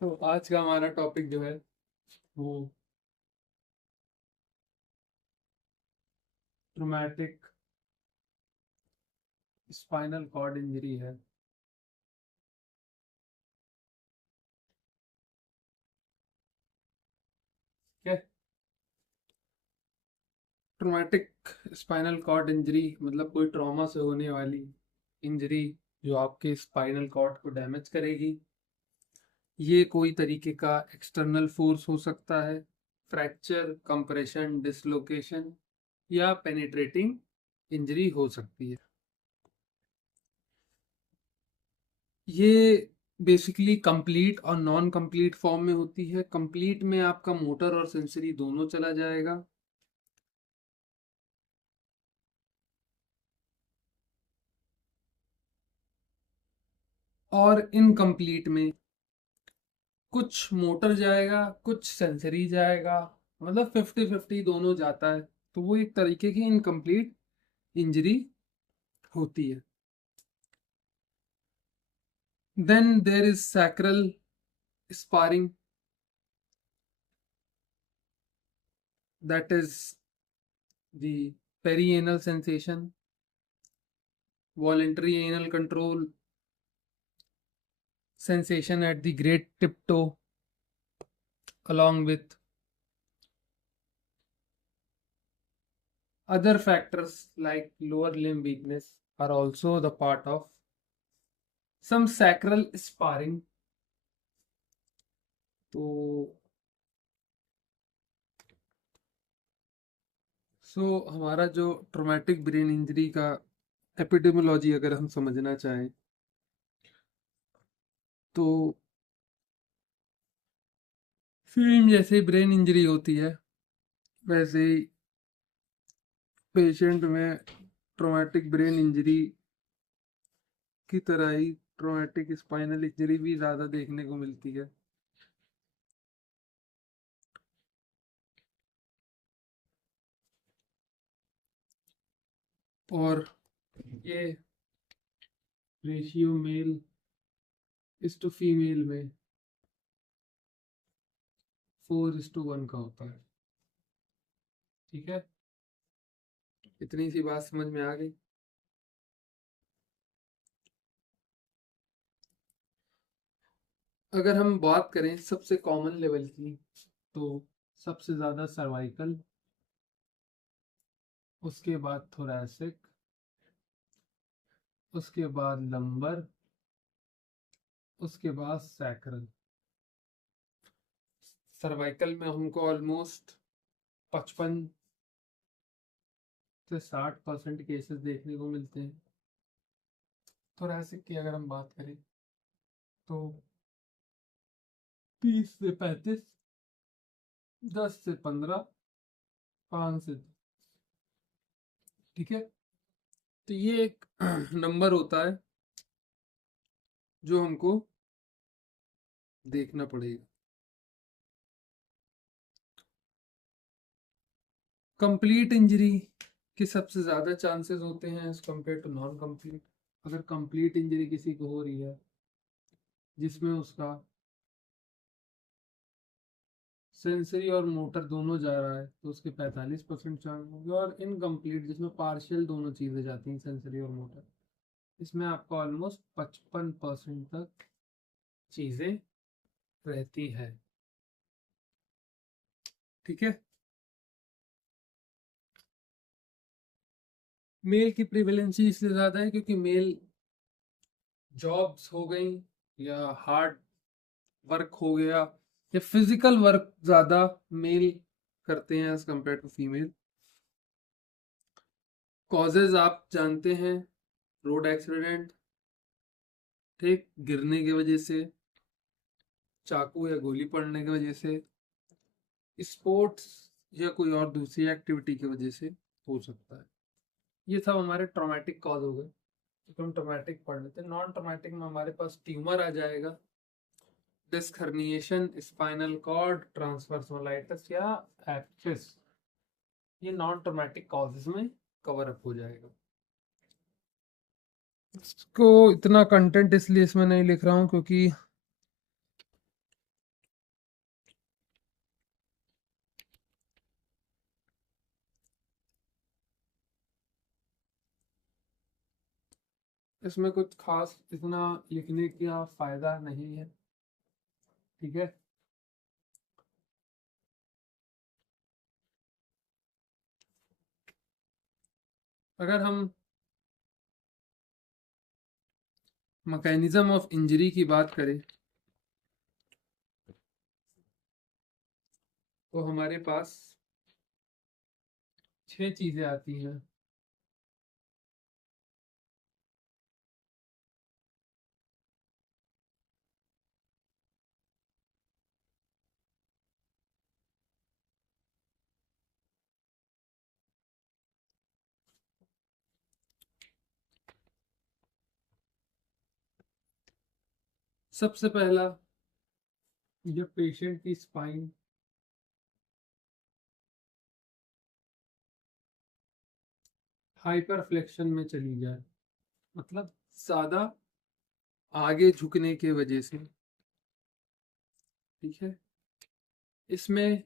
तो आज का हमारा टॉपिक जो है वो ट्रोमैटिक स्पाइनल कॉर्ड इंजरी है। क्या ट्रोमैटिक स्पाइनल कॉर्ड इंजरी मतलब कोई ट्रॉमा से होने वाली इंजरी जो आपके स्पाइनल कॉर्ड को डैमेज करेगी। ये कोई तरीके का एक्सटर्नल फोर्स हो सकता है, फ्रैक्चर, कंप्रेशन, डिसलोकेशन या पेनिट्रेटिंग इंजरी हो सकती है। ये बेसिकली कंप्लीट और नॉन कंप्लीट फॉर्म में होती है। कंप्लीट में आपका मोटर और सेंसरी दोनों चला जाएगा, और इनकम्प्लीट में कुछ मोटर जाएगा कुछ सेंसरी जाएगा, मतलब 50-50 दोनों जाता है। तो वो एक तरीके की इनकम्प्लीट इंजरी होती है। Then there is sacral sparing, that is the perianal sensation, voluntary anal control, sensation at the great tiptoe, along with other factors like lower limb weakness are also the part of some sacral sparring. तो हमारा जो traumatic brain injury का epidemiology अगर हम समझना चाहें तो same जैसे ब्रेन इंजरी होती है वैसे ही पेशेंट में ट्रोमैटिक ब्रेन इंजरी की तरह ही ट्रोमैटिक स्पाइनल इंजरी भी ज़्यादा देखने को मिलती है। और ये रेशियो मेल इस टू फीमेल में 4:1 का होता है। ठीक है, इतनी सी बात समझ में आ गई। अगर हम बात करें सबसे कॉमन लेवल की तो सबसे ज़्यादा सर्वाइकल, उसके बाद थोरैसिक, उसके बाद लंबर, उसके बाद सैक्रल। सर्वाइकल में हमको ऑलमोस्ट 55 से 60% केसेस देखने को मिलते हैं। थोरैसिक की अगर हम बात करें तो 30 से 35, 10 से 15, 5 से, ठीक है। तो ये एक नंबर होता है जो हमको देखना पड़ेगा। कंप्लीट इंजरी के सबसे ज़्यादा चांसेस होते हैं as compare to non complete. अगर कंप्लीट इंजरी किसी को हो रही है जिसमें उसका सेंसरी और मोटर दोनों जा रहा है तो उसके 45% चांस होंगे, और इनकम्प्लीट जिसमें पार्शियल दोनों चीज़ें जाती हैं, सेंसरी और मोटर, इसमें आपका ऑलमोस्ट 55% तक चीज़ें रहती है। ठीक है, मेल की प्रिवेलेंसी इसलिए ज़्यादा है क्योंकि मेल जॉब्स हो गई या हार्ड वर्क हो गया या फिजिकल वर्क ज़्यादा मेल करते हैं as compare to female. Causes आप जानते हैं, रोड एक्सीडेंट, ठीक, गिरने की वजह से, चाकू या गोली पड़ने की वजह से, स्पोर्ट्स या कोई और दूसरी एक्टिविटी की वजह से हो सकता है। ये सब हमारे ट्रॉमेटिक कॉज हो गए। तो हम ट्रॉमेटिक पढ़ लेते हैं। नॉन ट्रॉमेटिक में हमारे पास ट्यूमर आ जाएगा, डिस्क हर्निएशन, स्पाइनल कॉर्ड ट्रांसवर्सोलाइटिस या एप्सिस। ये नॉन ट्रॉमेटिक कॉजेज में कवर अप हो जाएगा। इसको इतना कंटेंट इसलिए इसमें नहीं लिख रहा हूँ क्योंकि इसमें कुछ खास इतना लिखने का फायदा नहीं है, ठीक है। अगर हम मैकेनिज्म ऑफ इंजरी की बात करें तो हमारे पास 6 चीजें आती हैं। सबसे पहला, जब पेशेंट की स्पाइन हाइपर फ्लेक्शन में चली जाए, मतलब ज्यादा आगे झुकने की वजह से, ठीक है, इसमें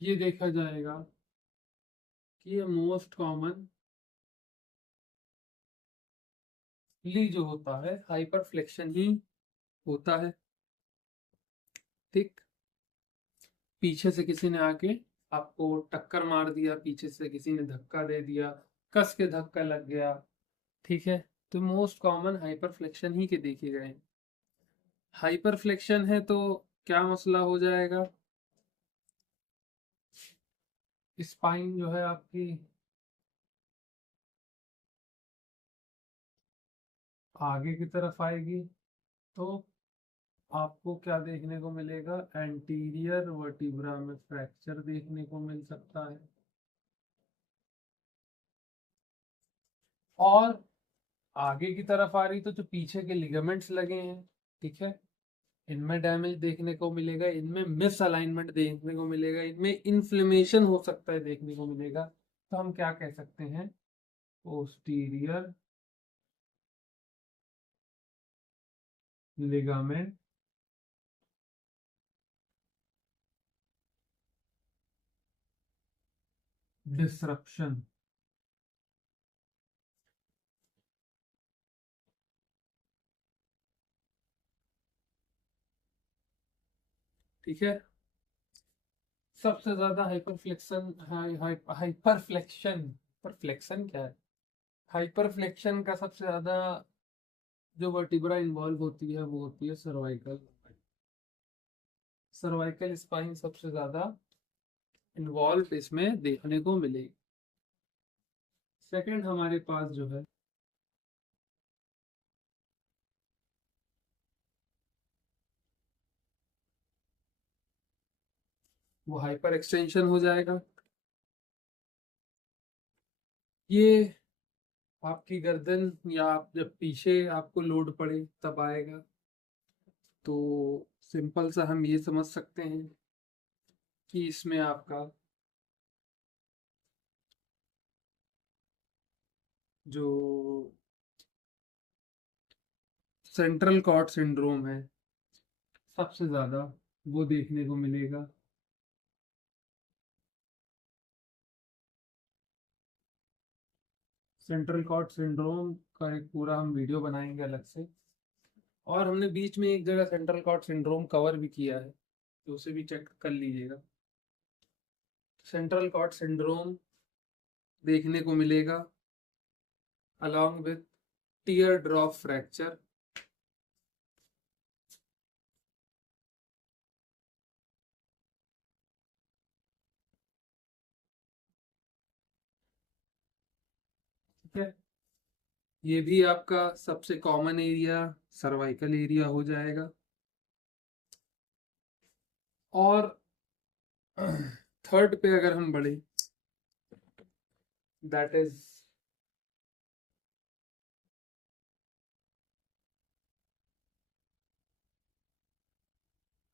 ये देखा जाएगा कि ये मोस्ट कॉमन ली जो होता है हाइपर फ्लेक्शन ही होता है, ठीक। पीछे से किसी ने आके आपको टक्कर मार दिया, पीछे से किसी ने धक्का दे दिया, कस के धक्का लग गया, ठीक है, तो मोस्ट कॉमन हाइपर फ्लेक्शन ही के देखे गए। हाइपर फ्लेक्शन है तो क्या मसला हो जाएगा, स्पाइन जो है आपकी आगे की तरफ आएगी, तो आपको क्या देखने को मिलेगा, एंटीरियर वर्टिब्रा में फ्रैक्चर देखने को मिल सकता है। और आगे की तरफ आ रही तो जो पीछे के लिगामेंट्स लगे हैं, ठीक है, इनमें डैमेज देखने को मिलेगा, इनमें मिस अलाइनमेंट देखने को मिलेगा, इनमें इन्फ्लेमेशन हो सकता है देखने को मिलेगा। तो हम क्या कह सकते हैं, पोस्टीरियर लिगामेंट डिसरप्शन, ठीक है। सबसे ज्यादा हाइपरफ्लेक्शन हाइपरफ्लेक्शन परफ्लेक्शन क्या है, हाइपरफ्लेक्शन का सबसे ज्यादा जो वर्टिब्रा इन्वॉल्व होती है वो होती है सर्वाइकल। सर्वाइकल स्पाइन सबसे ज्यादा इन्वॉल्व इसमें देखने को मिलेगी। सेकंड हमारे पास जो है वो हाइपर एक्सटेंशन हो जाएगा। ये आपकी गर्दन या आप जब पीछे आपको लोड पड़े तब आएगा। तो सिंपल सा हम ये समझ सकते हैं कि इसमें आपका जो सेंट्रल कॉर्ड सिंड्रोम है सबसे ज्यादा वो देखने को मिलेगा। सेंट्रल कॉर्ड सिंड्रोम का एक पूरा हम वीडियो बनाएंगे अलग से, और हमने बीच में एक जगह सेंट्रल कॉर्ड सिंड्रोम कवर भी किया है, तो उसे भी चेक कर लीजिएगा। सेंट्रल कॉर्ड सिंड्रोम देखने को मिलेगा along with teardrop fracture, ठीक है। ये भी आपका सबसे कॉमन एरिया सर्वाइकल एरिया हो जाएगा। और थर्ड पे अगर हम बढ़े, that is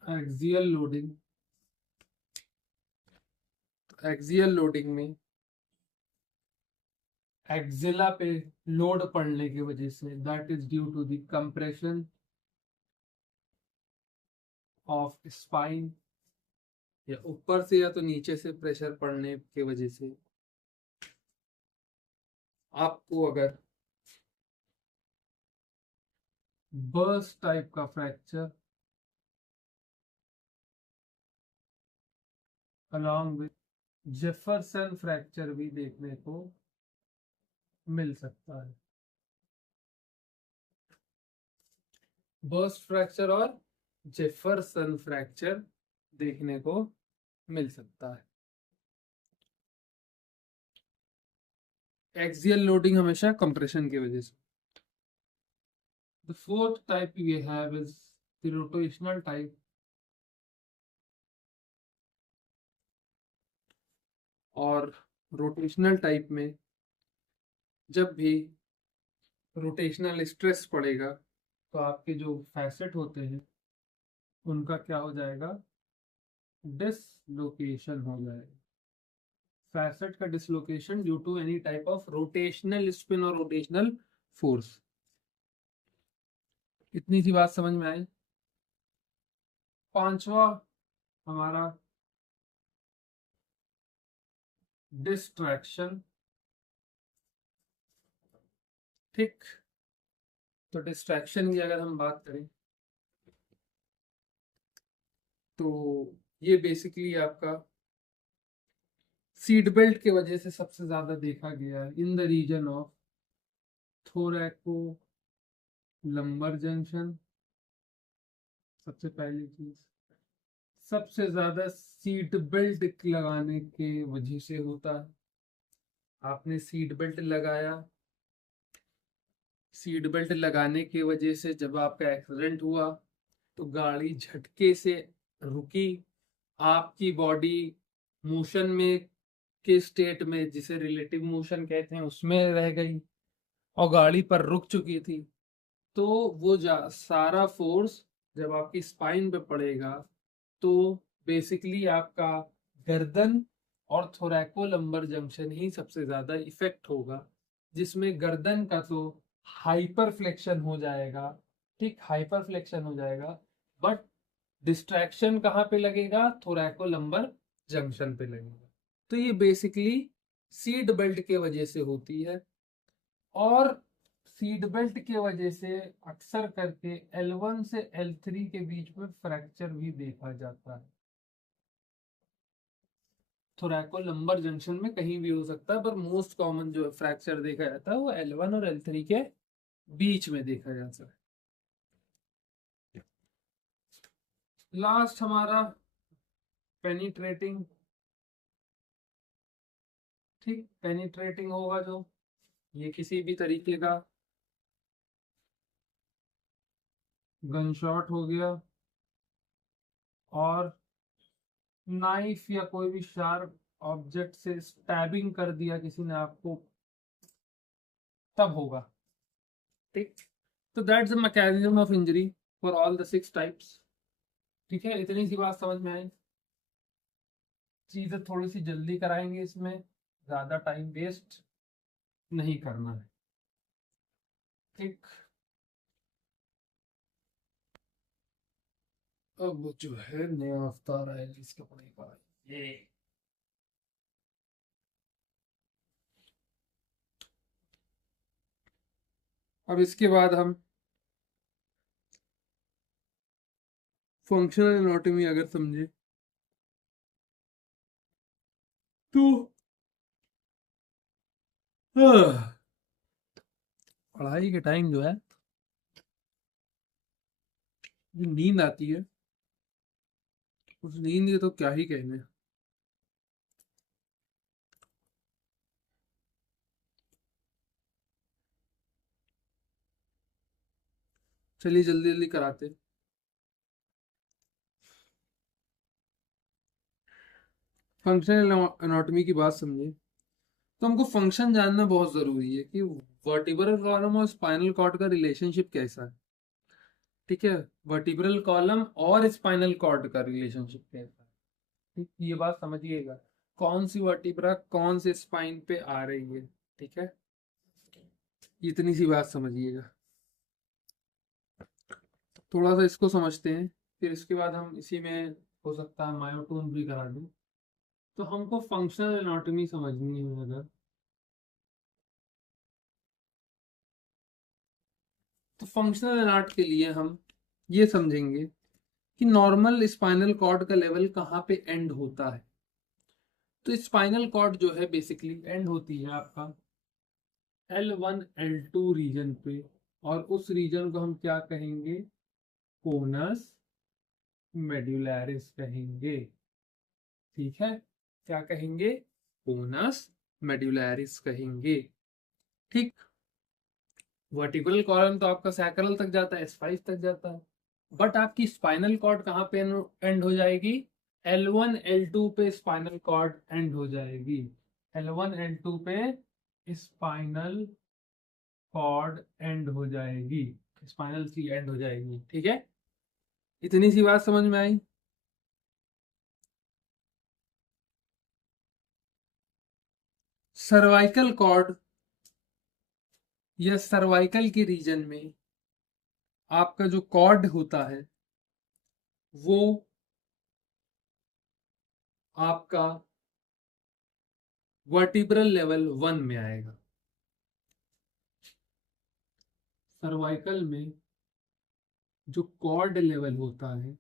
axial loading. Axial loading में एक्सिला पे लोड पड़ने की वजह से, that is due to the compression of spine, या ऊपर से या तो नीचे से प्रेशर पड़ने की वजह से आपको अगर बर्स्ट टाइप का fracture along with Jefferson fracture भी देखने को मिल सकता है। बर्स्ट फ्रैक्चर और जेफरसन फ्रैक्चर देखने को मिल सकता है। एक्सियल लोडिंग हमेशा कंप्रेशन की वजह से। The fourth type we have is the rotational type. और रोटेशनल टाइप में जब भी रोटेशनल स्ट्रेस पड़ेगा तो आपके जो फैसेट होते हैं उनका क्या हो जाएगा, डिसलोकेशन हो जाएगा। फैसेट का dislocation due to any type of rotational spin और रोटेशनल फोर्स। इतनी सी बात समझ में आई। पांचवा हमारा डिस्ट्रैक्शन। ठीक, तो डिस्ट्रैक्शन की अगर हम बात करें तो ये बेसिकली आपका सीट बेल्ट के वजह से सबसे ज्यादा देखा गया है in the region of thoracolumbar junction. सबसे पहली चीज, सबसे ज्यादा सीट बेल्ट लगाने के वजह से होता है। आपने सीट बेल्ट लगाया, सीट बेल्ट लगाने की वजह से जब आपका एक्सीडेंट हुआ तो गाड़ी झटके से रुकी, आपकी बॉडी मोशन में के स्टेट में, जिसे रिलेटिव मोशन कहते हैं, उसमें रह गई और गाड़ी पर रुक चुकी थी। तो वो सारा फोर्स जब आपकी स्पाइन पे पड़ेगा तो बेसिकली आपका गर्दन और थोरैकोलंबर जंक्शन ही सबसे ज्यादा इफेक्ट होगा, जिसमें गर्दन का तो हाइपर फ्लेक्शन हो जाएगा। ठीक, हाइपर फ्लेक्शन हो जाएगा, बट डिस्ट्रैक्शन कहाँ पे लगेगा, थोरैकोलंबर जंक्शन पे लगेगा। तो ये बेसिकली सीट बेल्ट के वजह से होती है। और सीट बेल्ट के वजह से अक्सर करके L1 से L3 के बीच में फ्रैक्चर भी देखा जाता है। थोरैकोलंबर जंक्शन में कहीं भी हो सकता है, पर मोस्ट कॉमन जो फ्रैक्चर देखा जाता है वो L1 और L3 के बीच में देखा जाता है। लास्ट हमारा पेनिट्रेटिंग। ठीक, पेनिट्रेटिंग होगा जो, ये किसी भी तरीके का गन शॉट हो गया और नाइफ या कोई भी शार्प ऑब्जेक्ट से स्टैबिंग कर दिया किसी ने आपको, तब होगा। ठीक, तो that's the mechanism of injury for all the 6 types. ठीक है, इतनी सी बात समझ में आई। चीजें थोड़ी सी जल्दी कराएंगे, इसमें ज्यादा टाइम वेस्ट नहीं करना है। ठीक, अब जो है नया अवतार आया इस कपड़े का, ये अब इसके बाद हम फंक्शनल एनाटॉमी अगर समझे तो पढ़ाई के टाइम जो है, जो नींद आती है, उस नींद के तो क्या ही कहने। चलिए जल्दी जल्दी कराते। फंक्शनल एनाटॉमी की बात समझे तो हमको फंक्शन जानना बहुत जरूरी है कि वर्टिब्रल कॉलम और स्पाइनल कॉर्ड का रिलेशनशिप कैसा है। ठीक है, वर्टिब्रल कॉलम और स्पाइनल कॉर्ड का रिलेशनशिप कैसा है। ठीक, ये बात समझिएगा, कौन सी वर्टिब्रा कौन से स्पाइन पे आ रही है। ठीक है, इतनी सी बात समझिएगा। थोड़ा सा इसको समझते हैं, फिर इसके बाद हम इसी में हो सकता है मायोटोन भी करा दूं। तो हमको फंक्शनल एनाटॉमी समझनी है अगर, तो फंक्शनल एनाट के लिए हम ये समझेंगे कि नॉर्मल स्पाइनल कॉर्ड का लेवल कहाँ पे एंड होता है। तो स्पाइनल कॉर्ड जो है बेसिकली एंड होती है आपका L1 L2 रीजन पे, और उस रीजन को हम क्या कहेंगे, कोनस मेड्यूलैरिस कहेंगे। ठीक है, क्या कहेंगे, कोनस मेड्यूलैरिस कहेंगे। ठीक, वर्टिब्रल कॉलम तो आपका सैक्रल तक जाता है, S5 तक जाता है, बट आपकी स्पाइनल कॉर्ड कहाँ पे एंड हो जाएगी, L1 L2 पे स्पाइनल कॉर्ड एंड हो जाएगी। L1 L2 पे स्पाइनल कॉर्ड एंड हो जाएगी, स्पाइनल सी एंड हो जाएगी। ठीक है, इतनी सी बात समझ में आई। सर्वाइकल कॉर्ड या सर्वाइकल के रीजन में आपका जो कॉर्ड होता है वो आपका वर्टिब्रल लेवल 1 में आएगा। सर्वाइकल में जो कॉर्ड लेवल होता है,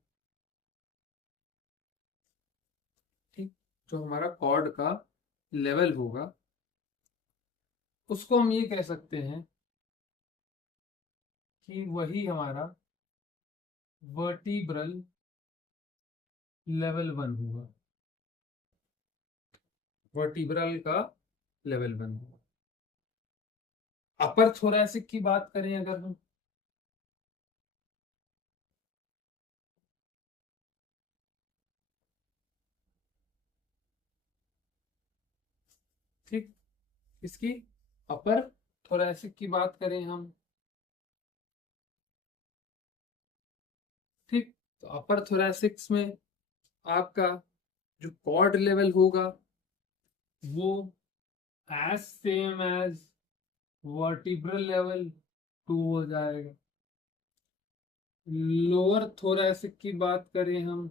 ठीक, जो हमारा कॉर्ड का लेवल होगा उसको हम ये कह सकते हैं कि वही हमारा वर्टिब्रल लेवल 1 होगा, वर्टिब्रल का लेवल 1 होगा। अपर थोरैसिक की बात करें अगर हम, ठीक, इसकी अपर थोरैसिक की बात करें हम, ठीक, तो अपर थोरैसिक्स में आपका जो कॉर्ड लेवल होगा वो as same as vertebral level 2 हो जाएगा। लोअर थोरैसिक की बात करें हम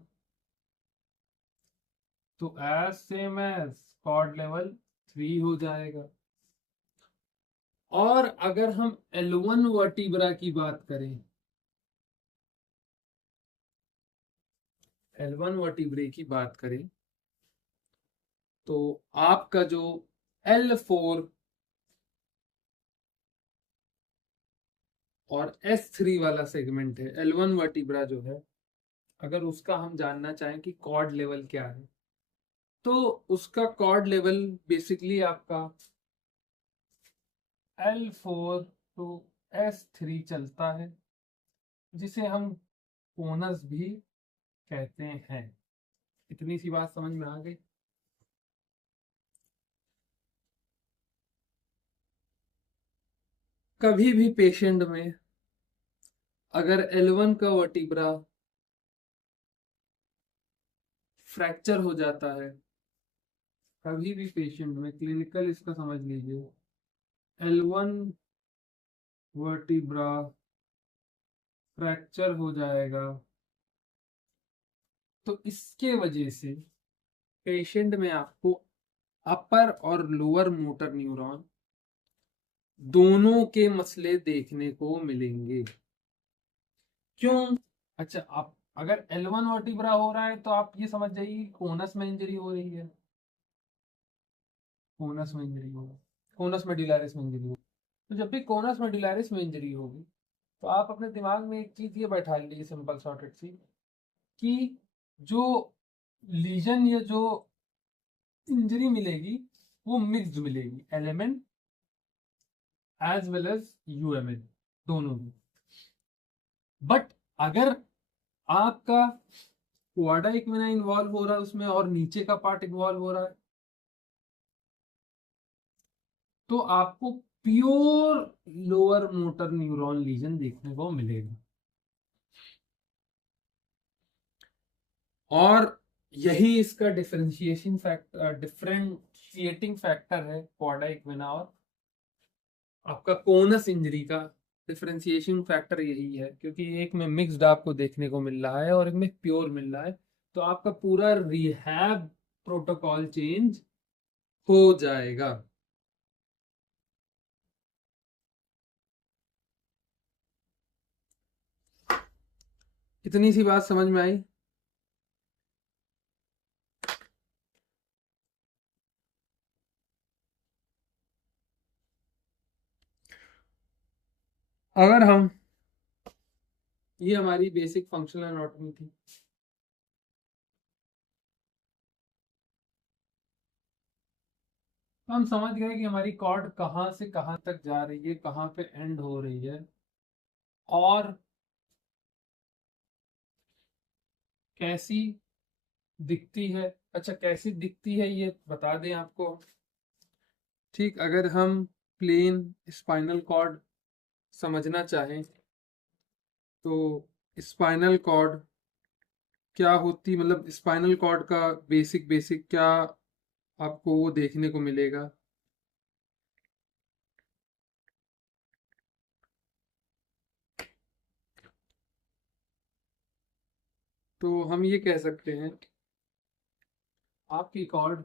तो as same as cord level 3 हो जाएगा। और अगर हम L1 वर्टिब्रा की बात करें, L1 वर्टिब्रे की बात करें तो आपका जो L4 और S3 वाला सेगमेंट है, L1 वर्टिब्रा जो है, अगर उसका हम जानना चाहें कि कॉर्ड लेवल क्या है, तो उसका कॉर्ड लेवल बेसिकली आपका L4 टू S3 चलता है, जिसे हम कोनस भी कहते हैं। इतनी सी बात समझ में आ गई। कभी भी पेशेंट में अगर L1 का वर्टिब्रा फ्रैक्चर हो जाता है, कभी भी पेशेंट में, क्लिनिकल इसका समझ लीजिए, L1 वर्टिब्रा फ्रैक्चर हो जाएगा, तो इसके वजह से पेशेंट में आपको अपर और लोअर मोटर न्यूरॉन दोनों के मसले देखने को मिलेंगे। क्यों? अच्छा, आप अगर L1 वर्टिब्रा हो रहा है तो आप ये समझ जाइए कोनस में इंजरी हो रही है, कोनस में इंजरी होगी, कोनस मेडुलैरिस में इंजरी होगी। तो जब भी कोनस मेडुलैरिस में इंजरी होगी तो आप अपने दिमाग में एक चीज ये बैठा लीजिए, सिंपल शॉर्टेड सी, कि जो लीजन या जो इंजरी मिलेगी वो मिक्स्ड मिलेगी, element as well as UML दोनों भी। बट अगर आपका क्वाडा इक्विना इन्वॉल्व हो रहा है उसमें और नीचे का पार्ट इन्वॉल्व हो रहा है, तो आपको pure lower motor neuron lesion देखने को मिलेगा। और यही इसका डिफरेंशिएटिंग फैक्टर है क्वाडा इक्विना और आपका कोनस इंजरी का। डिफरेंशिएशन फैक्टर यही है, क्योंकि एक में मिक्स्ड आपको देखने को मिल रहा है और एक में प्योर मिल रहा है, तो आपका पूरा रिहैब प्रोटोकॉल चेंज हो जाएगा। इतनी सी बात समझ में आई। अगर हम, ये हमारी बेसिक फंक्शनल एनाटॉमी थी। तो हम समझ गए कि हमारी कॉर्ड कहाँ से कहाँ तक जा रही है, कहाँ पे एंड हो रही है, और कैसी दिखती है। अच्छा, कैसी दिखती है ये बता दें आपको। ठीक, अगर हम प्लेन स्पाइनल कॉर्ड समझना चाहें तो स्पाइनल कॉर्ड क्या होती, मतलब स्पाइनल कॉर्ड का बेसिक बेसिक क्या आपको वो देखने को मिलेगा। तो हम ये कह सकते हैं आपकी कॉर्ड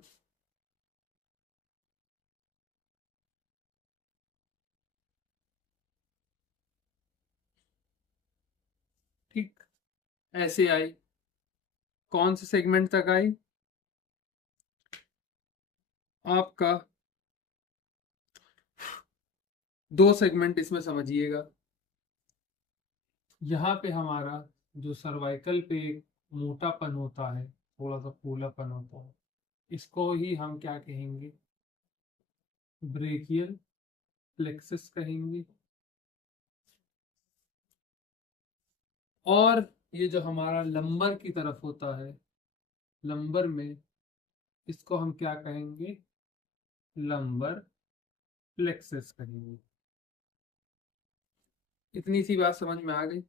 ठीक ऐसे आई। कौन से सेगमेंट तक आई? आपका दो सेगमेंट इसमें समझिएगा। यहाँ पे हमारा जो सर्वाइकल पे एक मोटापन होता है, थोड़ा सा फूलापन होता है, इसको ही हम क्या कहेंगे? ब्रेकियल प्लेक्सस कहेंगे। और ये जो हमारा लंबर की तरफ होता है, लंबर में इसको हम क्या कहेंगे? लंबर प्लेक्सस कहेंगे। इतनी सी बात समझ में आ गई।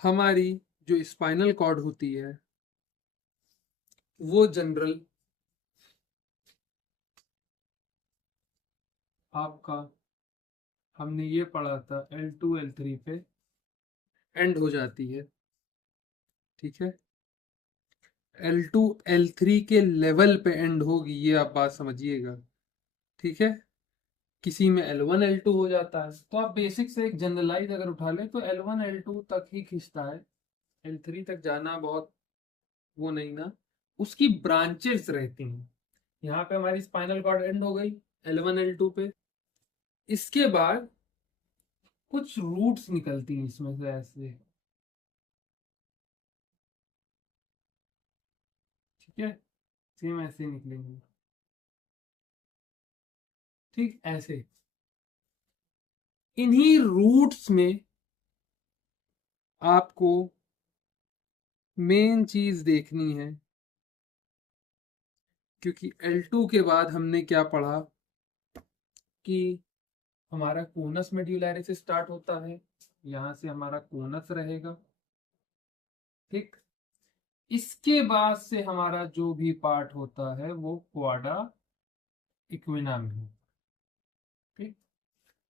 हमारी जो स्पाइनल कॉर्ड होती है वो जनरल आपका, हमने ये पढ़ा था L2 L3 पे एंड हो जाती है। ठीक है, L2 L3 के लेवल पे एंड होगी, ये आप बात समझिएगा। ठीक है, किसी में L1 L2 हो जाता है। तो आप बेसिक से एक जनरलाइज अगर उठा लें तो L1 L2 तक ही खींचता है, L3 तक जाना बहुत वो नहीं ना। उसकी ब्रांचेस रहती हैं। यहाँ पे हमारी स्पाइनल कॉर्ड एंड हो गई L1 L2 पे। इसके बाद कुछ रूट्स निकलती हैं इसमें से ऐसे। ठीक है, सेम ऐसे ही निकलेंगे। ठीक ऐसे, इन्हीं रूट्स में आपको मेन चीज देखनी है, क्योंकि L2 के बाद हमने क्या पढ़ा कि हमारा कोनस मेड्यूलैरिस स्टार्ट होता है। यहां से हमारा कोनस रहेगा। ठीक, इसके बाद से हमारा जो भी पार्ट होता है वो क्वाडा इक्विना में है। ठीक,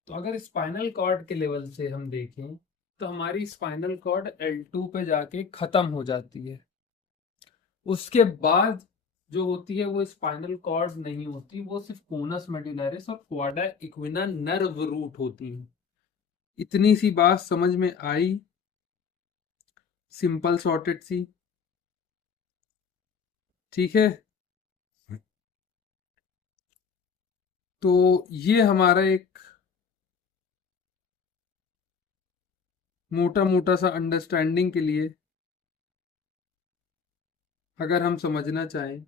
तो अगर स्पाइनल कॉर्ड के लेवल से हम देखें तो हमारी स्पाइनल कॉर्ड L2 पे जाके खत्म हो जाती है। उसके बाद जो होती है वो स्पाइनल कॉर्ड नहीं होती, वो सिर्फ कोनस मेडुलरिस और क्वाडा इक्विना नर्व रूट होती है। इतनी सी बात समझ में आई, सिंपल सॉर्टेड सी। ठीक है, तो ये हमारा एक मोटा मोटा सा अंडरस्टैंडिंग के लिए, अगर हम समझना चाहें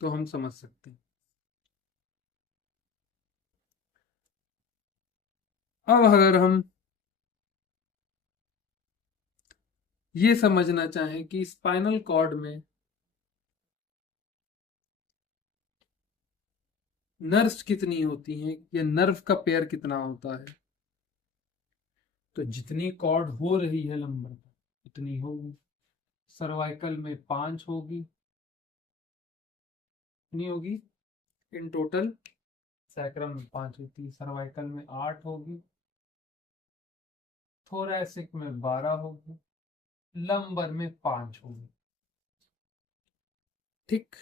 तो हम समझ सकते हैं। अब अगर हम ये समझना चाहें कि स्पाइनल कॉर्ड में नर्व्स कितनी होती हैं या नर्व का पेयर कितना होता है, तो जितनी कॉर्ड हो रही है लंबर उतनी होगी। सर्वाइकल में 5 होगी, नहीं होगी इन टोटल। सैक्रम में 5 होती है, सर्वाइकल में 8 होगी, थोरैसिक में 12 होगी, लंबर में 5 होगी। ठीक,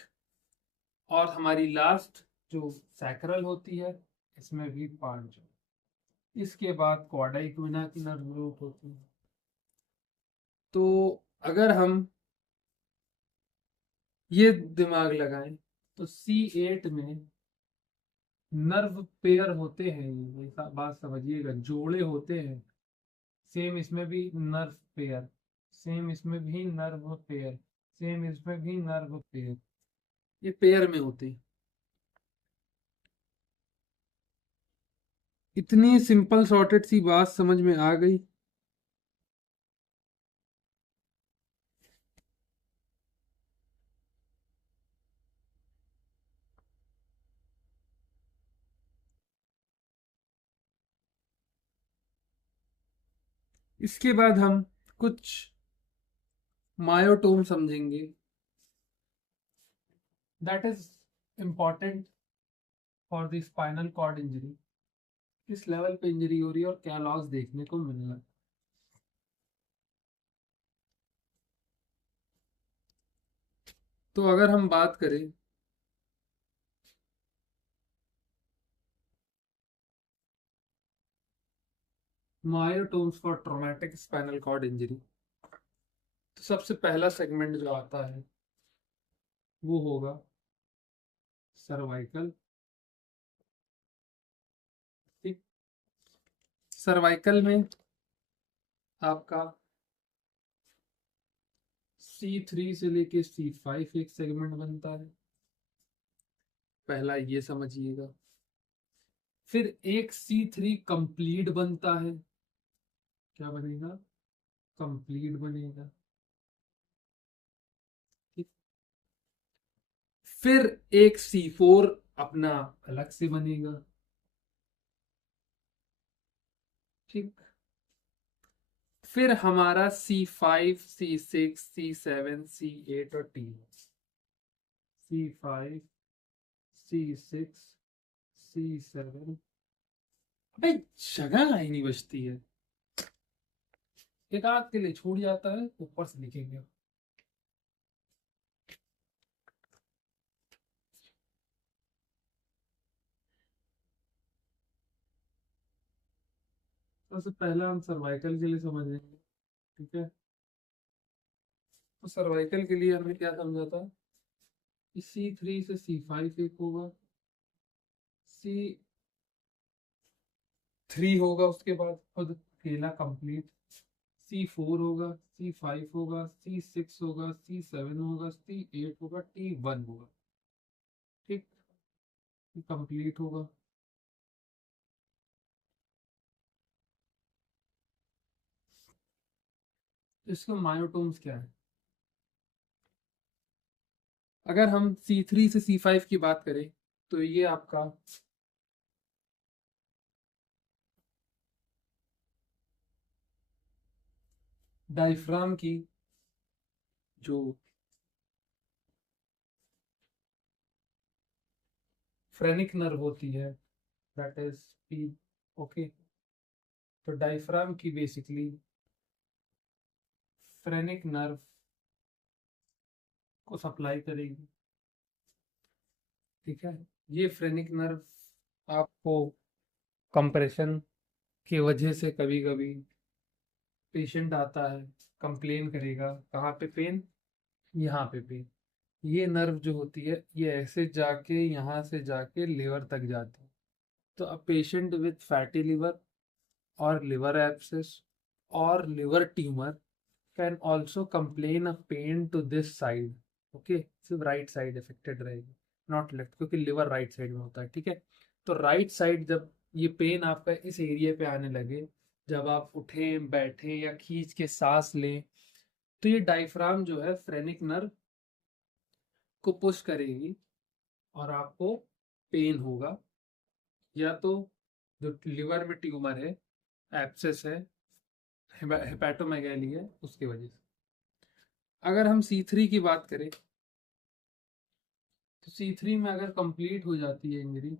और हमारी लास्ट जो सैक्रल होती है इसमें भी 5। इसके बाद क्वाड इक्विना की नर्व ग्रोथ होती है। तो अगर हम ये दिमाग लगाएं तो C8 में नर्व पेयर होते हैं, ये बात समझिएगा, जोड़े होते हैं। सेम इसमें भी नर्व पेयर, सेम इसमें भी नर्व पेयर, सेम इसमें भी नर्व पेयर, ये पेयर में होते हैं। इतनी सिंपल सॉर्टेड सी बात समझ में आ गई। इसके बाद हम कुछ मायोटोम समझेंगे, that is important for the spinal cord injury. किस लेवल पे इंजरी हो रही है और क्या लॉस देखने को मिल रहा है। तो अगर हम बात करें myotomes for traumatic spinal cord injury, तो सबसे पहला सेगमेंट जो आता है वो होगा सर्वाइकल। ठीक, सर्वाइकल में आपका C3 से लेके C5 एक सेगमेंट बनता है, पहला ये समझिएगा। फिर एक C3 कंप्लीट बनता है, क्या बनेगा, कंप्लीट बनेगा। ठीक, फिर एक C4 अपना अलग से बनेगा। ठीक, फिर हमारा C5, C6, C7, C8 और T। C5, C6, C7, अबे जगह ही नहीं बचती है, एक आध के लिए छूट जाता है, ऊपर से लिखेंगे। सबसे पहला हम सर्वाइकल के लिए समझ लेंगे। ठीक है, तो सर्वाइकल के लिए हमने क्या समझा था कि C3 से C5 एक होगा, C3 होगा, उसके बाद खुद अकेला कंप्लीट, C4 होगा, C5 होगा, C6 होगा, C7 होगा, C8 होगा, T1 होगा। ठीक, कंप्लीट होगा। इसके मायोटोम्स क्या है, अगर हम C3 से C5 की बात करें तो ये आपका डायफ्राम की जो फ्रेनिक नर्व होती है, दैट इज P। ओके, तो डायफ्राम की बेसिकली फ्रेनिक नर्व को सप्लाई करेगी। ठीक है, ये फ्रेनिक नर्व आपको कंप्रेशन की वजह से कभी कभी पेशेंट आता है, कंप्लेन करेगा, कहाँ पे पेन, यहाँ पे पेन। ये नर्व जो होती है ये ऐसे जाके यहाँ से जाके लिवर तक जाती है। तो a patient with fatty liver और लिवर एब्सेस और liver tumour can also complain a pain to this side. Okay, सिर्फ राइट साइड इफेक्टेड रहेगी, नॉट लेफ्ट, क्योंकि लिवर राइट साइड में होता है। ठीक है, तो राइट साइड जब ये पेन आपका इस एरिया पे आने लगे, जब आप उठें बैठें या खींच के सांस लें, तो ये डायफ्राम जो है फ्रेनिक नर्व को पुश करेगी और आपको पेन होगा, या तो जो लिवर में ट्यूमर है, एब्सेस है, हेपेटोमेगाली है, उसकी वजह से। अगर हम C3 की बात करें तो C3 में अगर कंप्लीट हो जाती है इंजरी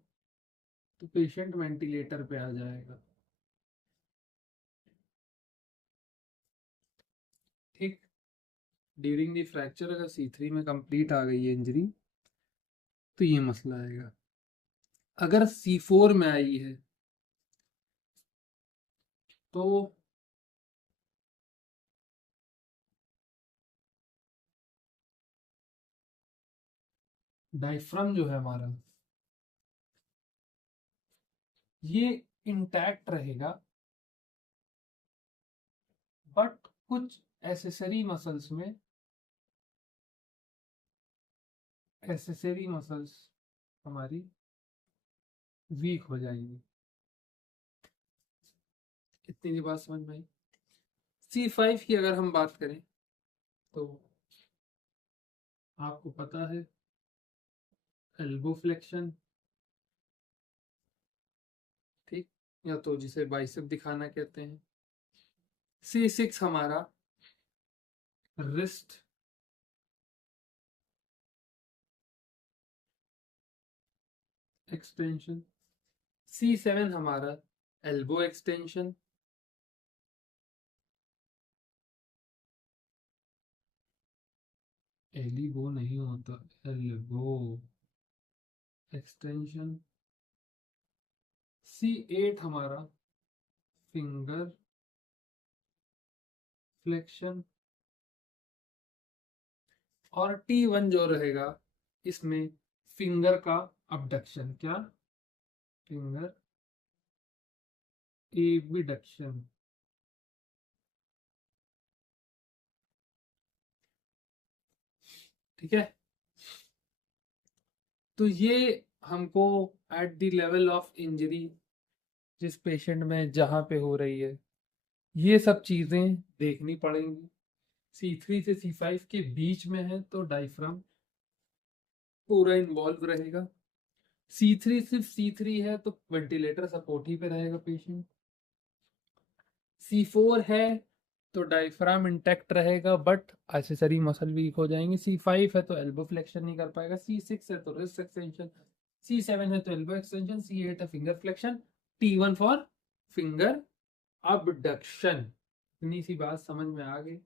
तो पेशेंट वेंटिलेटर पे आ जाएगा। ठीक, ड्यूरिंग द फ्रैक्चर अगर C3 में कंप्लीट आ गई है इंजरी तो ये मसला आएगा। अगर C4 में आई है तो डायफ्राम जो है हमारा ये इंटैक्ट रहेगा, बट कुछ एसेसरी मसल्स हमारी वीक हो जाएंगी। इतनी सी बात समझ में आई। C5 की अगर हम बात करें तो आपको पता है एल्बो फ्लेक्शन, ठीक, या तो जिसे बाइसेप दिखाना कहते हैं। C6 हमारा रिस्ट एक्सटेंशन, C7 हमारा एल्बो एक्सटेंशन, एलिबो नहीं होता, एल्बो एक्सटेंशन। C8 हमारा फिंगर फ्लेक्शन, और T1 जो रहेगा इसमें फिंगर का अबडक्शन, क्या, फिंगर एबिडक्शन। ठीक है, तो ये हमको at the level of injury जिस पेशेंट में जहां पे हो रही है ये सब चीजें देखनी पड़ेंगी। C3 से C5 के बीच में है तो डायफ्राम पूरा इन्वॉल्व रहेगा। C3 सिर्फ C3 है तो वेंटिलेटर सपोर्ट ही पे रहेगा पेशेंट। C4 है तो डायफ्राम इंटैक्ट रहेगा बट एक्सेसरी मसल वीक हो जाएंगे। C5 है तो एल्बो फ्लेक्शन नहीं कर पाएगा। C6 है तो रिस्ट एक्सटेंशन। C7 है तो एल्बो एक्सटेंशन। C8 है finger flexion. T1 for finger abduction. इतनी सी बात समझ में आ गई।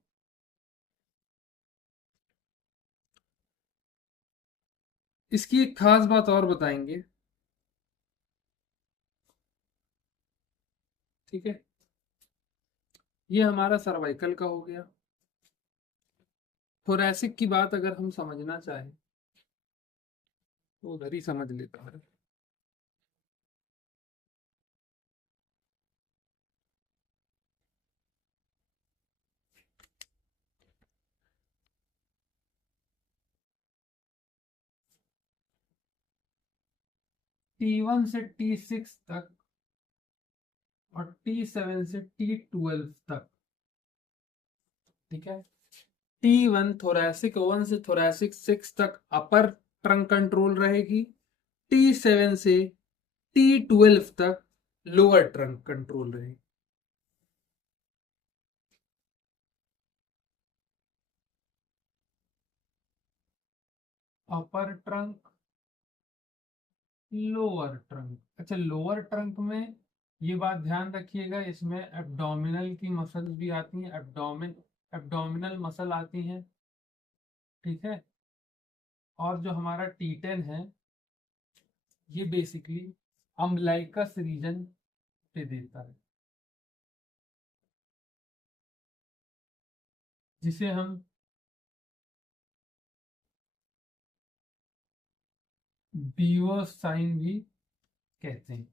इसकी एक खास बात और बताएंगे, ठीक है, ये हमारा सर्वाइकल का हो गया। थोरैसिक की बात अगर हम समझना चाहें तो उधर ही समझ लेता है। T1 से T6 तक और T7 से T12 तक, ठीक है। T1 थोरैसिक 1 से थोरैसिक 6 तक अपर ट्रंक कंट्रोल रहेगी। T7 से T12 तक लोअर ट्रंक कंट्रोल रहेगी। अपर ट्रंक, लोअर ट्रंक। अच्छा, लोअर ट्रंक में ये बात ध्यान रखिएगा, इसमें एब्डोमिनल की मसल्स भी आती हैं, एब्डोमिनल मसल आती हैं, ठीक है। और जो हमारा T10 है ये बेसिकली अम्बिलिकस रीजन पे देता है, जिसे हम बीवर साइन भी कहते हैं।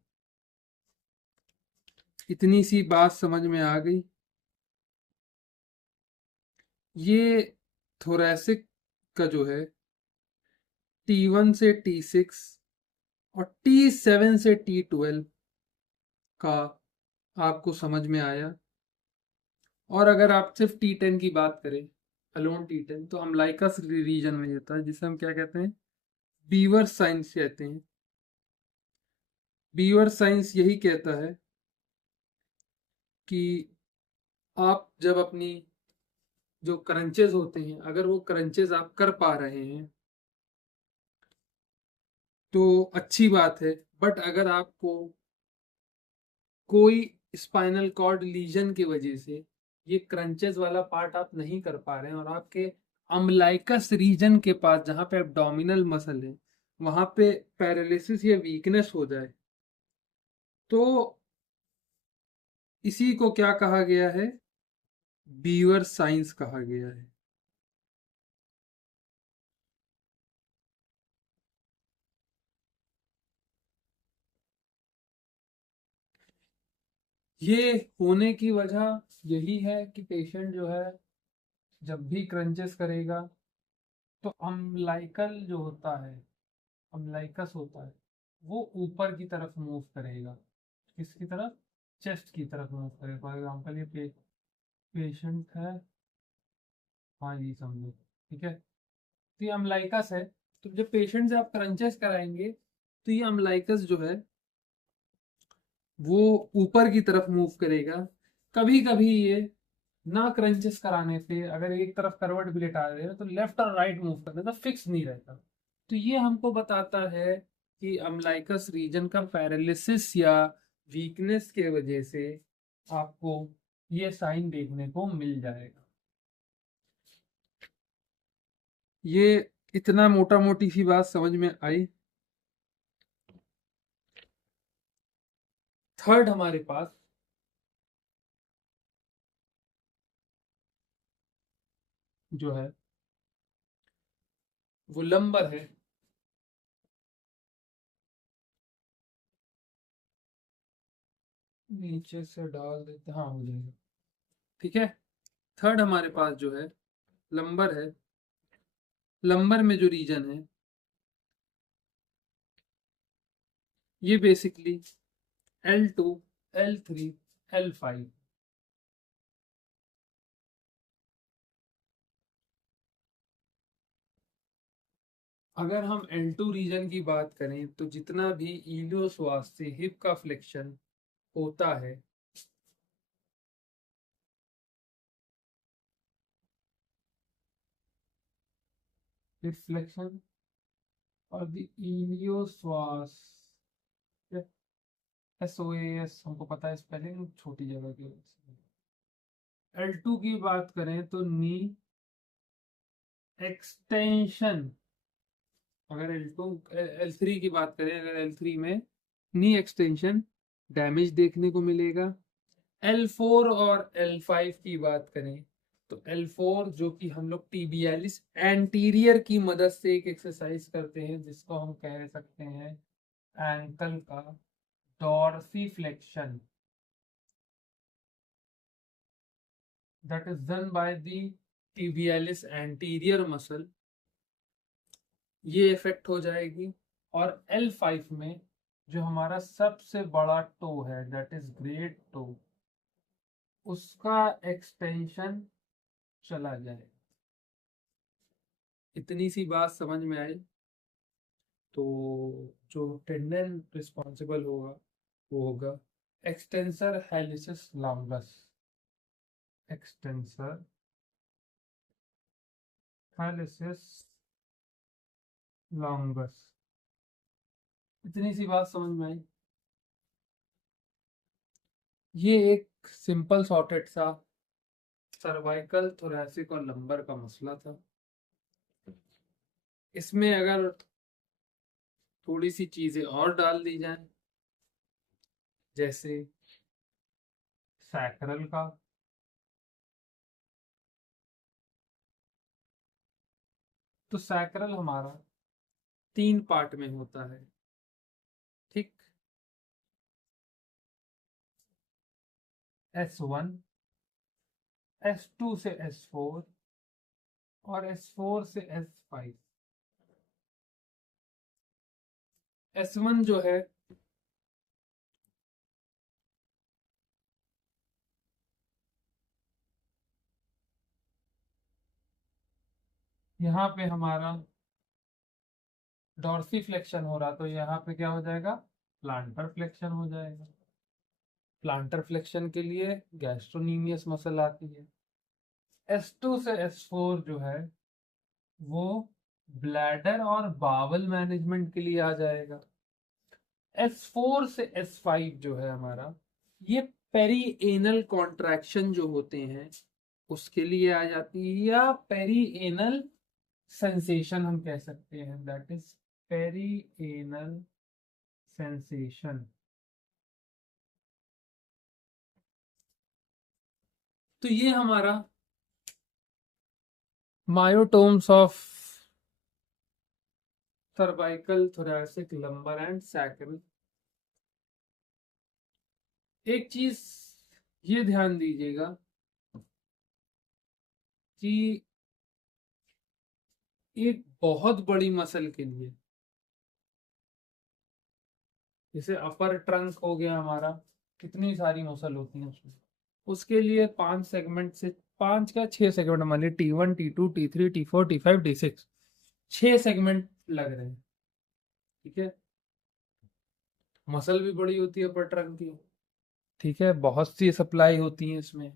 इतनी सी बात समझ में आ गई। ये थोरैसिक का जो है T1 से T6 और T7 से T12 का आपको समझ में आया। और अगर आप सिर्फ T10 की बात करें, अलोन T10, तो अम्बिलिकस रीजन में जाता है, जिसे हम क्या कहते हैं, बीवर साइंस कहते हैं। बीवर साइंस यही कहता है कि आप जब अपनी जो क्रंचेस होते हैं, अगर वो क्रंचेस आप कर पा रहे हैं तो अच्छी बात है, बट अगर आपको कोई स्पाइनल कॉर्ड लीजन की वजह से ये क्रंचेस वाला पार्ट आप नहीं कर पा रहे हैं और आपके अम्बिलिकस रीजन के पास जहां पे एब्डोमिनल मसल है वहां पे पैरालिसिस या वीकनेस हो जाए, तो इसी को क्या कहा गया है? बीवर साइंस कहा गया है। ये होने की वजह यही है कि पेशेंट जो है जब भी क्रंचेस करेगा तो अम्लाइकल जो होता है, अम्लाइकस होता है, वो ऊपर की तरफ मूव करेगा। किसकी तरफ? चेस्ट की तरफ मूव करेगा। फॉर एग्जाम्पल ये पेशेंट है, हाँ ये समझो, ठीक है। तो ये अम्लाइकस है, तो जब पेशेंट से आप क्रंचेस कराएंगे तो ये अम्लाइकस जो है वो ऊपर की तरफ मूव करेगा। कभी कभी ये ना क्रंचेस कराने पे अगर एक तरफ करवट भी लेटा रहे हो तो लेफ्ट और राइट मूव करना, तो फिक्स नहीं रहता। तो ये हमको बताता है कि अम्लाइकस रीजन का पैरालिसिस या वीकनेस के वजह से आपको ये साइन देखने को मिल जाएगा। ये इतना मोटा मोटी सी बात समझ में आई। थर्ड हमारे पास जो है वो लंबर है। नीचे से डाल देते, हाँ हो जाएगा, ठीक है। थर्ड हमारे पास जो है लंबर है। लंबर में जो रीजन है ये बेसिकली L2, L3, L5। अगर हम L2 रीजन की बात करें तो जितना भी इलियोश्वास से हिप का फ्लेक्शन होता है, हिप फ्लेक्शन और द इलियोश्वास, SOAS हमको पता है स्पेलिंग छोटी जगह की वजह से। L2 की बात करें तो नी एक्सटेंशन। अगर L2 L3 की बात करें, अगर L3 में नी एक्सटेंशन डैमेज देखने को मिलेगा। L4 और L5 की बात करें तो L4 जो कि हम लोग टीबियालिस एंटीरियर की मदद से एक एक्सरसाइज करते हैं जिसको हम कह सकते हैं एंकल का dorsiflexion, that is done by the tibialis anterior muscle, ये इफेक्ट हो जाएगी। और L5 में जो हमारा सबसे बड़ा टो है दैट इज ग्रेट टो, उसका एक्सटेंशन चला जाए। इतनी सी बात समझ में आई। तो जो टेंडन रिस्पॉन्सिबल होगा वो होगा एक्सटेंसर हेलिसिस लॉन्गस, एक्सटेंसर हेलिसिस लॉन्गस। इतनी सी बात समझ में आई। ये एक सिंपल सॉर्टेड सा सर्वाइकल थोरैसिक और लंबर का मसला था। इसमें अगर थोड़ी सी चीजें और डाल दी जाए, जैसे सैक्रल का, तो सैक्रल हमारा 3 पार्ट में होता है, ठीक। S1, S2 से S4 और S4 से S5। S1 जो है यहाँ पे हमारा डॉर्सी फ्लेक्शन हो रहा, तो यहाँ पे क्या हो जाएगा? प्लांटर फ्लेक्शन हो जाएगा। प्लांटर फ्लेक्शन के लिए गैस्ट्रोनीमियस मसल आती है। S2 से S4 जो है वो ब्लैडर और बावल मैनेजमेंट के लिए आ जाएगा। S4 से S5 जो है हमारा, ये पेरी एनल कॉन्ट्रैक्शन जो होते हैं उसके लिए आ जाती है, या पेरी एनल सेंसेशन हम कह सकते हैं, दैट इज पेरिएनल सेंसेशन। तो ये हमारा myotomes of cervical, thoracic, lumbar and sacral. एक चीज ये ध्यान दीजिएगा कि एक बहुत बड़ी मसल के लिए, जैसे अपर ट्रंक हो गया हमारा, कितनी सारी मसल होती हैं उसमें, उसके लिए 5 सेगमेंट से 5 क्या 6 सेगमेंट, मान ली T1 T2 T3 T4 T5 T6, 6 segment लग रहे हैं। ठीक है, मसल भी बड़ी होती है अपर ट्रंक की। ठीक है, बहुत सी सप्लाई होती है इसमें,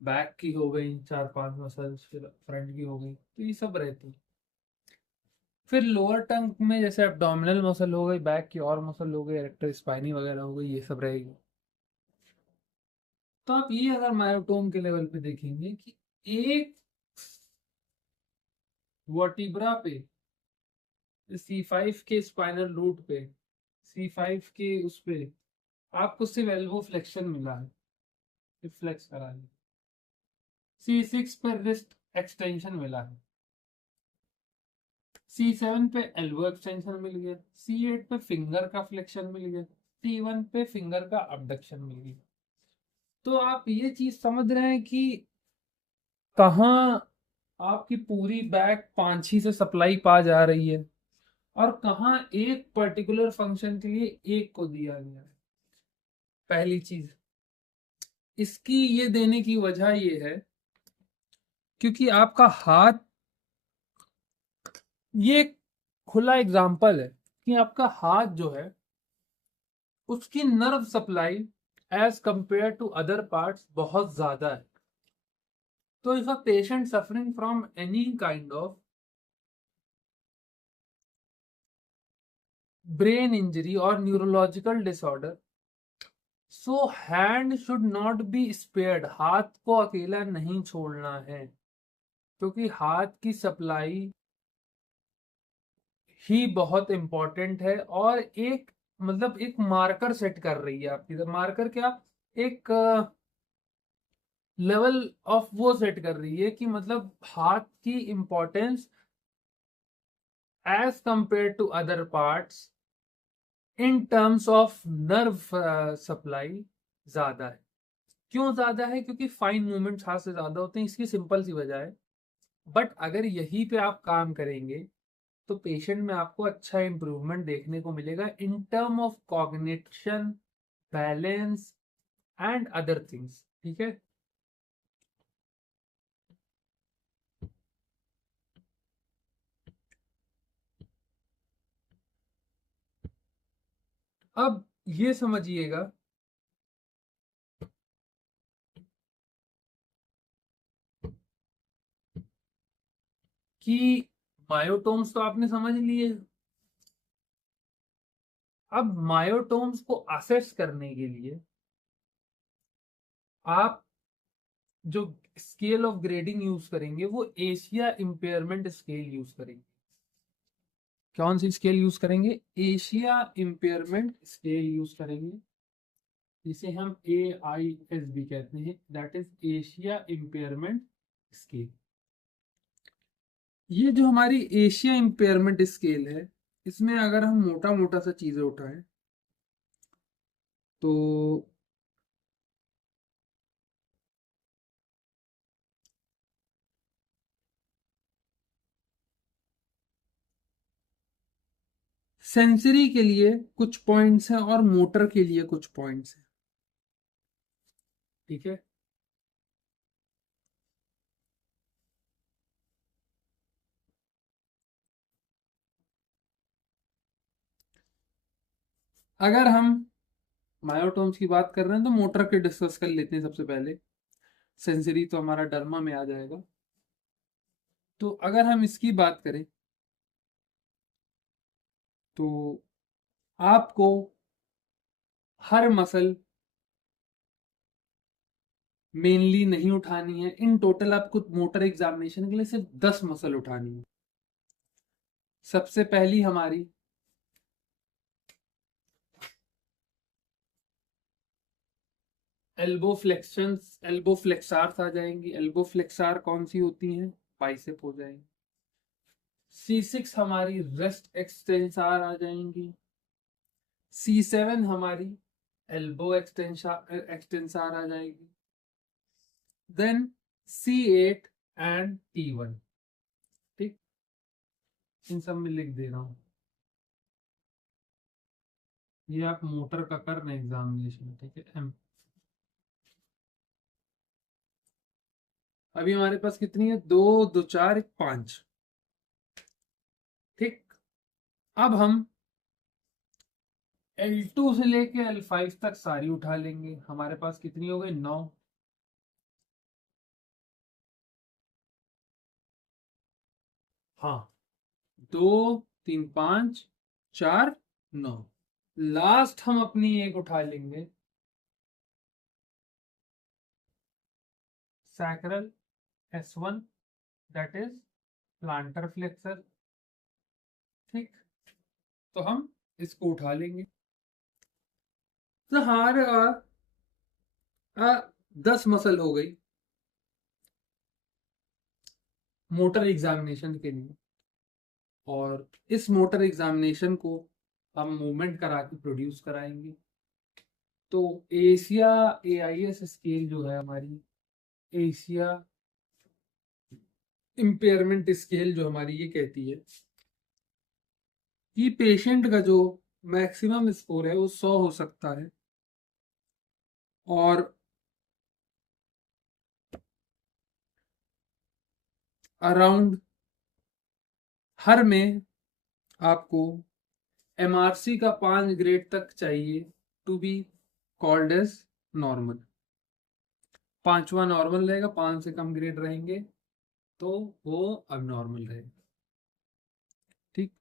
बैक की हो गई 4-5 मसल्स, फिर फ्रंट की हो गई, तो ये सब रहती है। फिर लोअर टंग में जैसे एब्डोमिनल मसल हो गई, बैक की और मसल हो गई, इरेक्टर स्पाइनी वगैरह हो गई, ये सब रहेगी। तो आप ये अगर मायोटोम के लेवल पे देखेंगे कि एक वर्टिब्रा पे, C5 के स्पाइनल रूट पे, C5 के उस पे आपको सिर्फ एल्बो फ्लेक्शन मिला है, रिफ्लेक्स करा है। C6 पे रिस्ट एक्सटेंशन मिला है, C7 पे एल्बो एक्सटेंशन मिल गया, C8 पे फिंगर का फ्लेक्शन मिल गया, T1 पे फिंगर का अबडक्शन मिल गया। तो आप ये चीज समझ रहे हैं कि कहाँ आपकी पूरी बैक पांछी से सप्लाई पा जा रही है, और कहाँ एक पर्टिकुलर फंक्शन के लिए एक को दिया गया है। पहली चीज इसकी ये देने की वजह ये है क्योंकि आपका हाथ, ये एक खुला एग्जाम्पल है कि आपका हाथ जो है उसकी nerve supply as compare to other parts बहुत ज्यादा है। तो if a patient suffering from any kind of brain injury और neurological disorder, so hand should not be spared, हाथ को अकेला नहीं छोड़ना है, क्योंकि हाथ की सप्लाई ही बहुत इंपॉर्टेंट है। और एक मतलब एक मार्कर सेट कर रही है आपकी, मार्कर क्या, एक लेवल ऑफ वो सेट कर रही है कि मतलब हाथ की importance as compare to other parts in terms of nerve supply ज्यादा है। क्यों ज्यादा है? क्योंकि फाइन मूवमेंट्स हाथ से ज्यादा होते हैं, इसकी सिंपल सी वजह है। बट अगर यहीं पे आप काम करेंगे तो पेशेंट में आपको अच्छा इंप्रूवमेंट देखने को मिलेगा in term of cognition, balance and other things. ठीक है, अब ये समझिएगा कि मायोटोम्स तो आपने समझ लिए। अब मायोटोम्स को असेस करने के लिए आप जो स्केल ऑफ ग्रेडिंग यूज करेंगे वो एशिया इंपेयरमेंट स्केल यूज करेंगे। कौन सी स्केल यूज करेंगे? एशिया इंपेयरमेंट स्केल यूज करेंगे, जिसे हम AIS भी कहते हैं, that is Asia impairment scale. ये जो हमारी एशिया इंपेयरमेंट स्केल है, इसमें अगर हम मोटा मोटा सा चीजें उठाएं तो सेंसरी के लिए कुछ पॉइंट्स हैं और मोटर के लिए कुछ पॉइंट्स हैं। ठीक है, अगर हम मायोटोम्स की बात कर रहे हैं तो मोटर के डिस्कस कर लेते हैं सबसे पहले। सेंसरी तो हमारा डर्मा में आ जाएगा। तो अगर हम इसकी बात करें तो आपको हर मसल मेनली नहीं उठानी है। इन टोटल आपको मोटर एग्जामिनेशन के लिए सिर्फ 10 मसल उठानी है। सबसे पहली हमारी एल्बो फ्लेक्सार्स आ जाएंगी। एल्बो फ्लेक्सार कौन सी होती हैं? बाइसेप हो जाएंगी। C6 हमारी रेस्ट एक्सटेंसार आ जाएंगी। C7 हमारी एल्बो एक्सटेंसार आ जाएगी। Then C8 and T1। ठीक, इन सब में लिख दे रहा हूं। ये आप मोटर का कर रहे हैं एग्जामिनेशन, ठीक है। अभी हमारे पास कितनी है? 2 2 4 5। ठीक, अब हम L2 से लेके L5 तक सारी उठा लेंगे। हमारे पास कितनी हो गई? 9। हाँ, 2 3 5 4 9। लास्ट हम अपनी एक उठा लेंगे, sacral S1, that is planter flexor. ठीक, तो हम इसको उठा लेंगे। तो हमारे 10 मसल हो गई मोटर एग्जामिनेशन के लिए। और इस मोटर एग्जामिनेशन को हम मूवमेंट करा के प्रोड्यूस कराएंगे। तो एशिया AIS स्केल जो है हमारी, एशिया इम्पेयरमेंट स्केल जो हमारी, ये कहती है कि पेशेंट का जो मैक्सिमम स्कोर है वो 100 हो सकता है। और अराउंड हर में आपको MRC का 5 ग्रेड तक चाहिए to be called as normal. 5वां नॉर्मल रहेगा, 5 से कम ग्रेड रहेंगे तो वो अब नॉर्मल रहेगा। ठीक,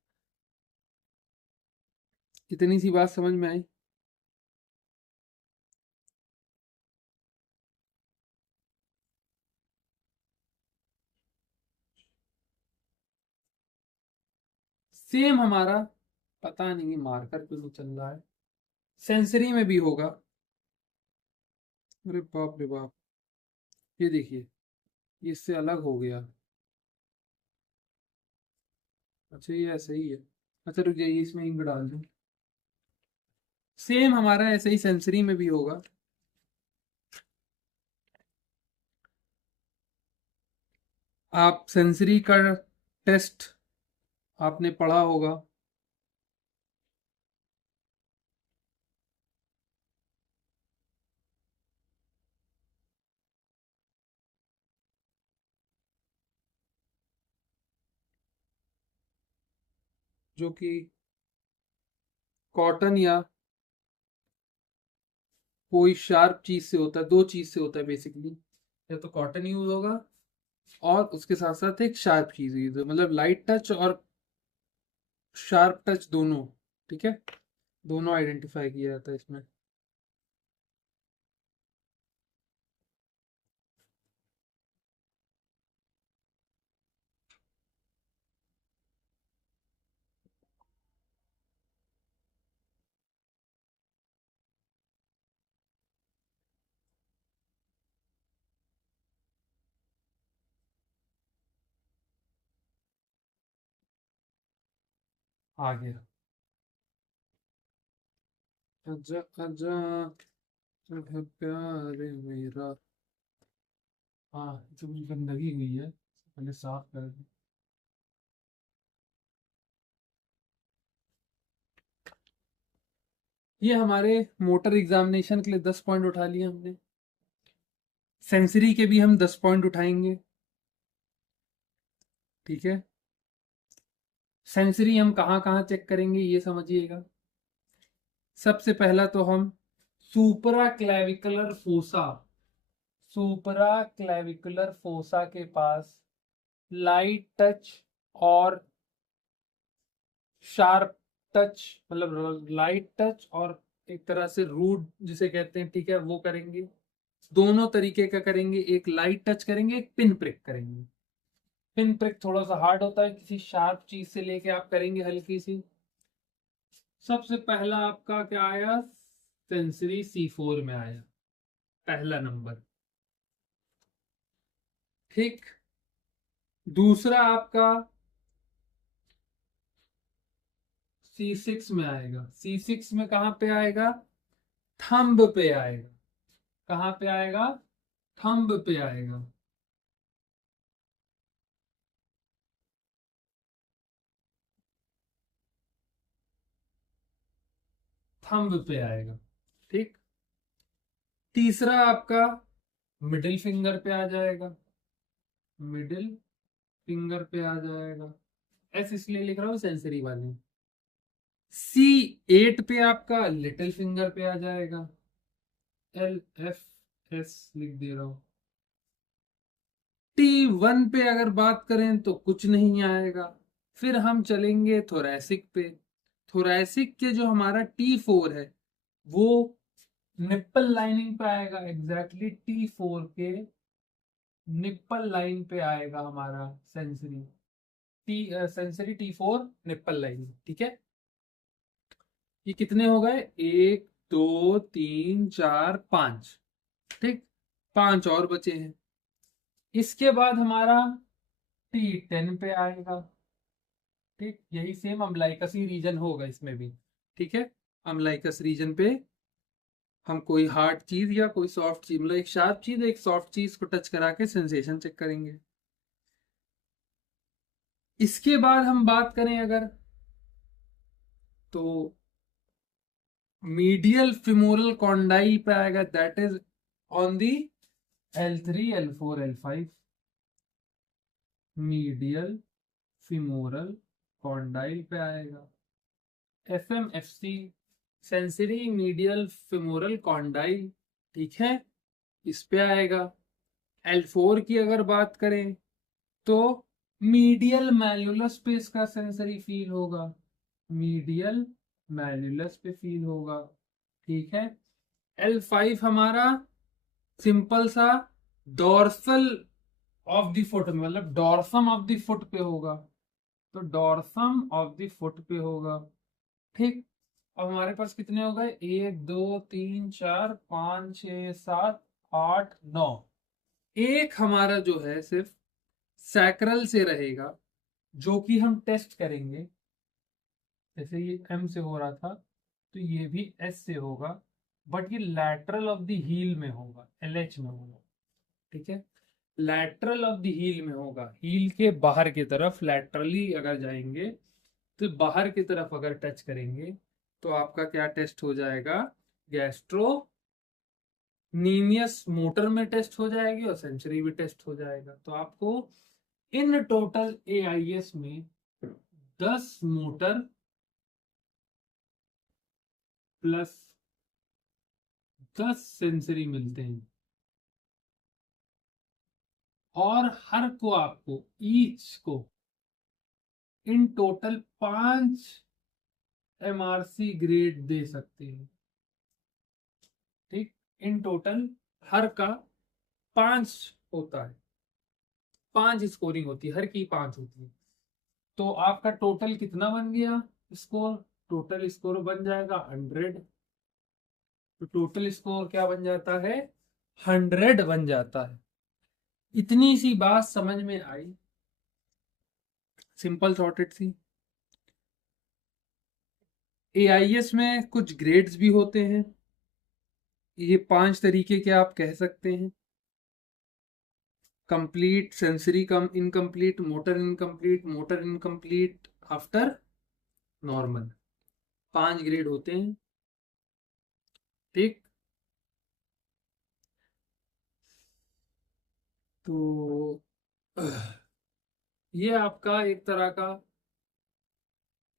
इतनी सी बात समझ में आई? सेम हमारा, पता नहीं मार्कर क्यों नहीं चल रहा है, सेंसरी में भी होगा। अरे बाप रे बाप, ये देखिए, ये इससे अलग हो गया। अच्छा, ये ऐसा ही है। अच्छा रुक जाइए, इसमें इंक डाल दूं। सेम हमारा ऐसे ही सेंसरी में भी होगा। आप सेंसरी का टेस्ट आपने पढ़ा होगा। जो कि कॉटन या कोई शार्प चीज से होता है, दो चीज से होता है बेसिकली। या तो कॉटन यूज होगा और उसके साथ साथ एक शार्प चीज यूज होगा, मतलब लाइट टच और शार्प टच दोनों। ठीक है, दोनों आइडेंटिफाई किया जाता है इसमें। आ गया। आजा आजा है प्यार मेरा। हाँ, तो कुछ गंदगी हुई है, पहले साफ कर दे। ये हमारे मोटर एग्जामिनेशन के लिए 10 पॉइंट उठा लिए हमने। सेंसरी के भी हम 10 पॉइंट उठाएंगे। ठीक है, सेंसरी हम कहाँ कहाँ चेक करेंगे ये समझिएगा। सबसे पहला तो हम सुपरा क्लेविकुलर फोसा, सुपरा क्लेविकुलर फोसा के पास लाइट टच और शार्प टच, मतलब लाइट टच और एक तरह से रूड जिसे कहते हैं, ठीक है, वो करेंगे। दोनों तरीके का करेंगे, एक लाइट टच करेंगे, एक पिन प्रिक करेंगे। पिन प्रिक थोड़ा सा हार्ड होता है, किसी शार्प चीज से लेके आप करेंगे हल्की सी। सबसे पहला आपका क्या आया, सेंसरी C4 में आया पहला नंबर। ठीक, दूसरा आपका C6 में आएगा। C6 में कहां पे आएगा, थंब पे आएगा। कहां पे आएगा, थंब पे आएगा। थंब पे आएगा। ठीक, तीसरा आपका मिडिल फिंगर पे आ जाएगा। मिडिल फिंगर पे आ जाएगा। एस इसलिए लिख रहा हूं सेंसरी वाले। C8 पे आपका लिटिल फिंगर पे आ जाएगा। LFS लिख दे रहा हूं। T1 पे अगर बात करें तो कुछ नहीं आएगा। फिर हम चलेंगे थोरैसिक पे। थोरैसिक के जो हमारा T4 है वो निप्पल लाइनिंग पे आएगा। एग्जैक्टली T4 के निप्पल लाइन पे आएगा हमारा sensory. Sensory T4 nipple lining. ठीक है, ये कितने हो गए, 1 2 3 4 5। ठीक, 5 और बचे हैं। इसके बाद हमारा T10 पे आएगा। ठीक, यही सेम अम्लाइकस ही रीजन होगा इसमें भी। ठीक है, अम्लाइकस रीजन पे हम कोई हार्ड चीज या कोई सॉफ्ट चीज, मतलब एक शार्प चीज एक सॉफ्ट चीज को टच करा के सेंसेशन चेक करेंगे। इसके बाद हम बात करें अगर, तो मीडियल फिमोरल कॉन्डाइल पे आएगा, that is on the L3 L4 L5। Medial femoral condyle पे आएगा। FMFC sensory medial femoral condyle. ठीक है, इस पे आएगा। L4 की अगर बात करें तो मीडियल मैल्यूलस पे इसका सेंसरी फील होगा। मीडियल मैल्यूलस पे फील होगा। ठीक है, L5 हमारा सिंपल सा डॉर्सल ऑफ द फुट, मतलब डॉर्सम ऑफ द फुट पे होगा। तो डॉर्सम ऑफ द फुट पे होगा। ठीक, अब हमारे पास कितने हो गए, 1 2 3 4 5 6 7 8 9। एक हमारा जो है सिर्फ सैक्रल से रहेगा, जो कि हम टेस्ट करेंगे। जैसे ये M से हो रहा था तो ये भी S से होगा, बट ये लैटरल ऑफ द हील में होगा, LH में होगा। ठीक है, लैटरल ऑफ द हील में होगा। हील के बाहर की तरफ लैटरली अगर जाएंगे तो बाहर की तरफ अगर टच करेंगे तो आपका क्या टेस्ट हो जाएगा, गैस्ट्रो नीमियस मोटर में टेस्ट हो जाएगी और सेंसरी भी टेस्ट हो जाएगा। तो आपको इन टोटल AIS में 10 मोटर प्लस 10 सेंसरी मिलते हैं, और हर को आपको ईच को इन टोटल 5 MRC ग्रेड दे सकते हैं। ठीक, इन टोटल हर का 5 होता है, 5 स्कोरिंग होती है, हर की 5 होती है। तो आपका टोटल कितना बन गया स्कोर, टोटल स्कोर बन जाएगा 100। तो टोटल स्कोर क्या बन जाता है, 100 बन जाता है। इतनी सी बात समझ में आई, सिंपल सॉर्टेड सी। AIS में कुछ ग्रेड्स भी होते हैं। ये 5 तरीके के आप कह सकते हैं, complete, sensory cum incomplete, motor incomplete, motor incomplete after normal. 5 grade होते हैं। ठीक, तो ये आपका एक तरह का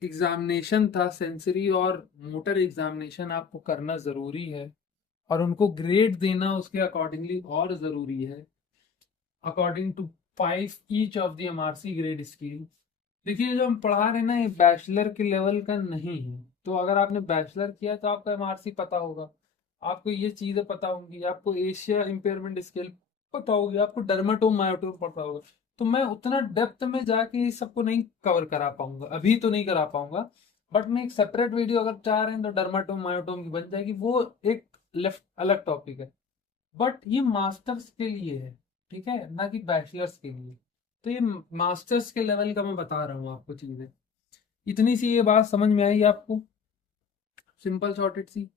एग्जामिनेशन था। सेंसरी और मोटर एग्जामिनेशन आपको करना जरूरी है, और उनको ग्रेड देना उसके अकॉर्डिंगली और जरूरी है, according to 5 each of the MRC grade scale. देखिए, जो हम पढ़ा रहे हैं ना, ये बैचलर के लेवल का नहीं है। तो अगर आपने बैचलर किया तो आपका MRC पता होगा, आपको ये चीजें पता होंगी, आपको एशिया इंपेयरमेंट स्केल पता होगी, आपको डर्माटोमायोटोम पता होगा। तो मैं उतना डेप्थ में जाके इस सबको नहीं कवर करा पाऊंगा, अभी तो नहीं करा पाऊंगा। बट मैं एक सेपरेट वीडियो अगर चाह रहे हैं तो डर्माटोम मायोटोम की बन जाएगी, वो एक लेफ्ट अलग टॉपिक है। बट ये मास्टर्स के लिए है, ठीक है, ना कि बैचलर्स के लिए। तो ये मास्टर्स के लेवल का मैं बता रहा हूँ आपको चीजें। इतनी सी ये बात समझ में आई आपको, सिंपल शॉर्टेड सी।